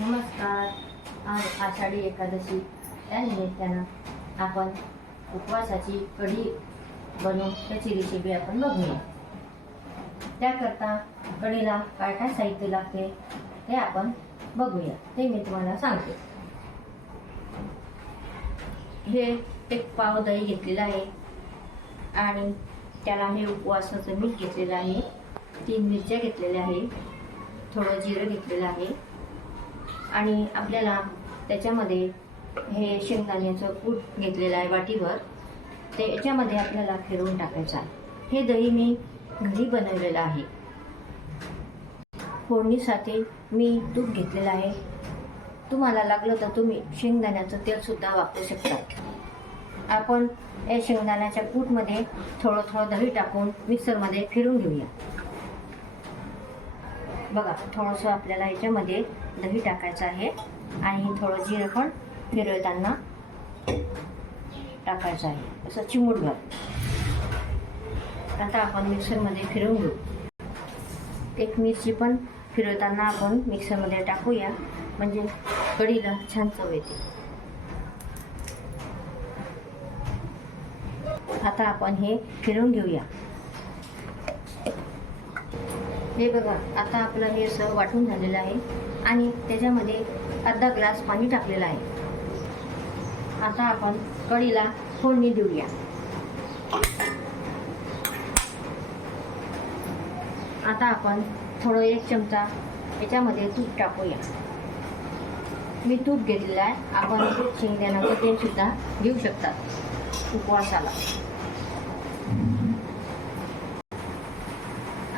नमस्कार. आज आषाढी एकादशी. त्या निमित्तानं आपण उपवासाची कढी बनवून त्याची रेसिपी आपण बघूया. त्याकरता कढीला काय काय साहित्य लागते ते आपण बघूया. ते मी तुम्हाला सांगते. हे एक पाव दही घेतलेलं आहे आणि त्याला हे उपवासाचं मीठ घेतलेलं आहे. तीन मिरच्या घेतलेल्या आहे थोडं जिरं घेतलेलं आहे. आणि आपल्याला त्याच्यामध्ये हे शेंगदाण्याचं कूट घेतलेलं आहे वाटीवर. ते याच्यामध्ये आपल्याला फिरवून टाकायचं आहे. हे दही मी घरी बनवलेलं आहे. फोडणीसाठी मी तूप घेतलेलं आहे. तुम्हाला लागलं तर तुम्ही शेंगदाण्याचं तेलसुद्धा वापरू शकता. आपण या शेंगदाण्याच्या कूटमध्ये थोडं थोडं दही टाकून मिक्सरमध्ये फिरून घेऊया. बघा थोडंसं आपल्याला याच्यामध्ये दही टाकायचं आहे आणि थोडं जिरं पण फिरवताना टाकायचं आहे. असं चिमूटभर आता आपण मिक्सरमध्ये फिरवून घेऊ. एक मिरची पण फिरवताना आपण मिक्सरमध्ये टाकूया. म्हणजे कढीला छान चव येते. आता आपण हे फिरवून घेऊया. हे बघा आता आपलं हे असं वाटून झालेलं आहे आणि त्याच्यामध्ये अर्धा ग्लास पाणी टाकलेलं आहे. आता आपण कढीला फोडणी देऊया. आता आपण थोडं एक चमचा याच्यामध्ये तूप टाकूया. मी तूप घेतलेलं आहे. आपण शेंगदाण्याचं तेलसुद्धा घेऊ शकतात उपवासाला.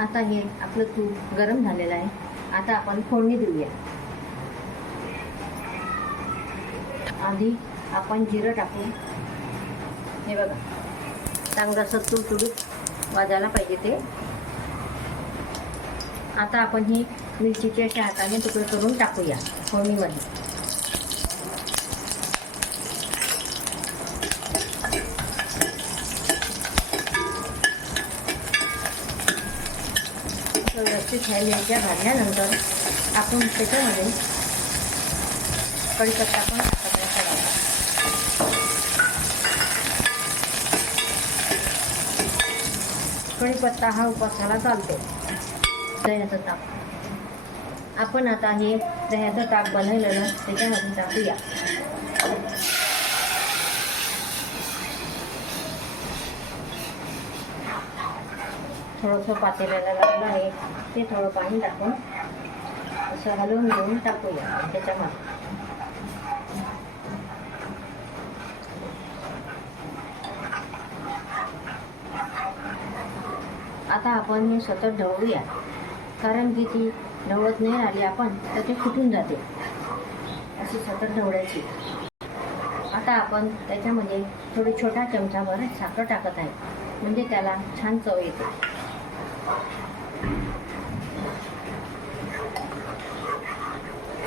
आता हे आपलं तूप गरम झालेलं आहे. आता आपण फोडणी देऊया. आधी आपण जिरं टाकू हे बघा चांगलं असं तुडूप वाजायला पाहिजे ते. आता आपण ही मिरचीच्या अशा हाताने तुकडे करून टाकूया फोडणीमध्ये. व्यवस्थित ह्या मिरच्या भाजल्यानंतर आपण त्याच्यामध्ये कढीपत्ता पण कढीपत्ता हा उपासाला चालतो. दह्याचं ताप आपण आता हे दह्याचं ताप बनवलेलं त्याच्यामध्ये टाकूया. थोडंसं पातेल्याला लागलं आहे. ते थोडं पाणी टाकून असं हलवून घेऊन टाकूया त्याच्यामध्ये. आता आपण हे सतत ढवळूया. कारण की ती ढवळत नाही राहिली आपण तर ते फुटून जाते. अशी सतत ढवळायची. आता आपण त्याच्यामध्ये थोडी छोटा चमचाभर साखर टाकत आहे. म्हणजे त्याला छान चव येते.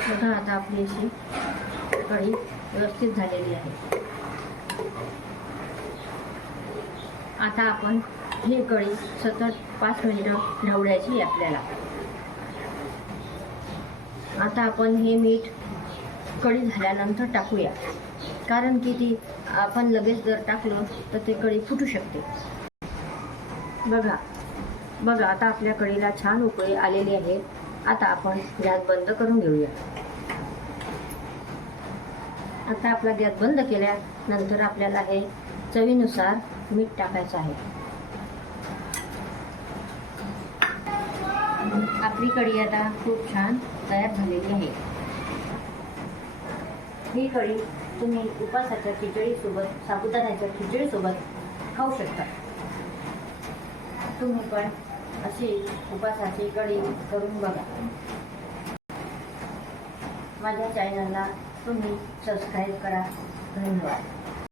बघा आता आपली अशी कढी व्यवस्थित झालेली आहे. आता आपण ही कढी सतत पाच मिनिटं ढवळायची आपल्याला. आता आपण हे मीठ कढी झाल्यानंतर टाकूया. कारण की ती आपण लगेच जर टाकलं तर ते कढी फुटू शकते. बघा बघा आता आपल्या कढीला छान उकळी आलेली आहे. आता आपण गॅस बंद करून घेऊया. आता आपला गॅस बंद केल्यानंतर आपल्याला हे चवीनुसार मीठ टाकायचं आहे. आपली कढी आता खूप छान तयार झालेली आहे. ही कढी तुम्ही उपासाच्या खिचडीसोबत साबुदाण्याच्या खिचडीसोबत खाऊ शकता. तुम्ही पण अशी उपासाची कडी करून बघा. माझ्या चॅनलला तुम्ही सबस्क्राईब करा. धन्यवाद.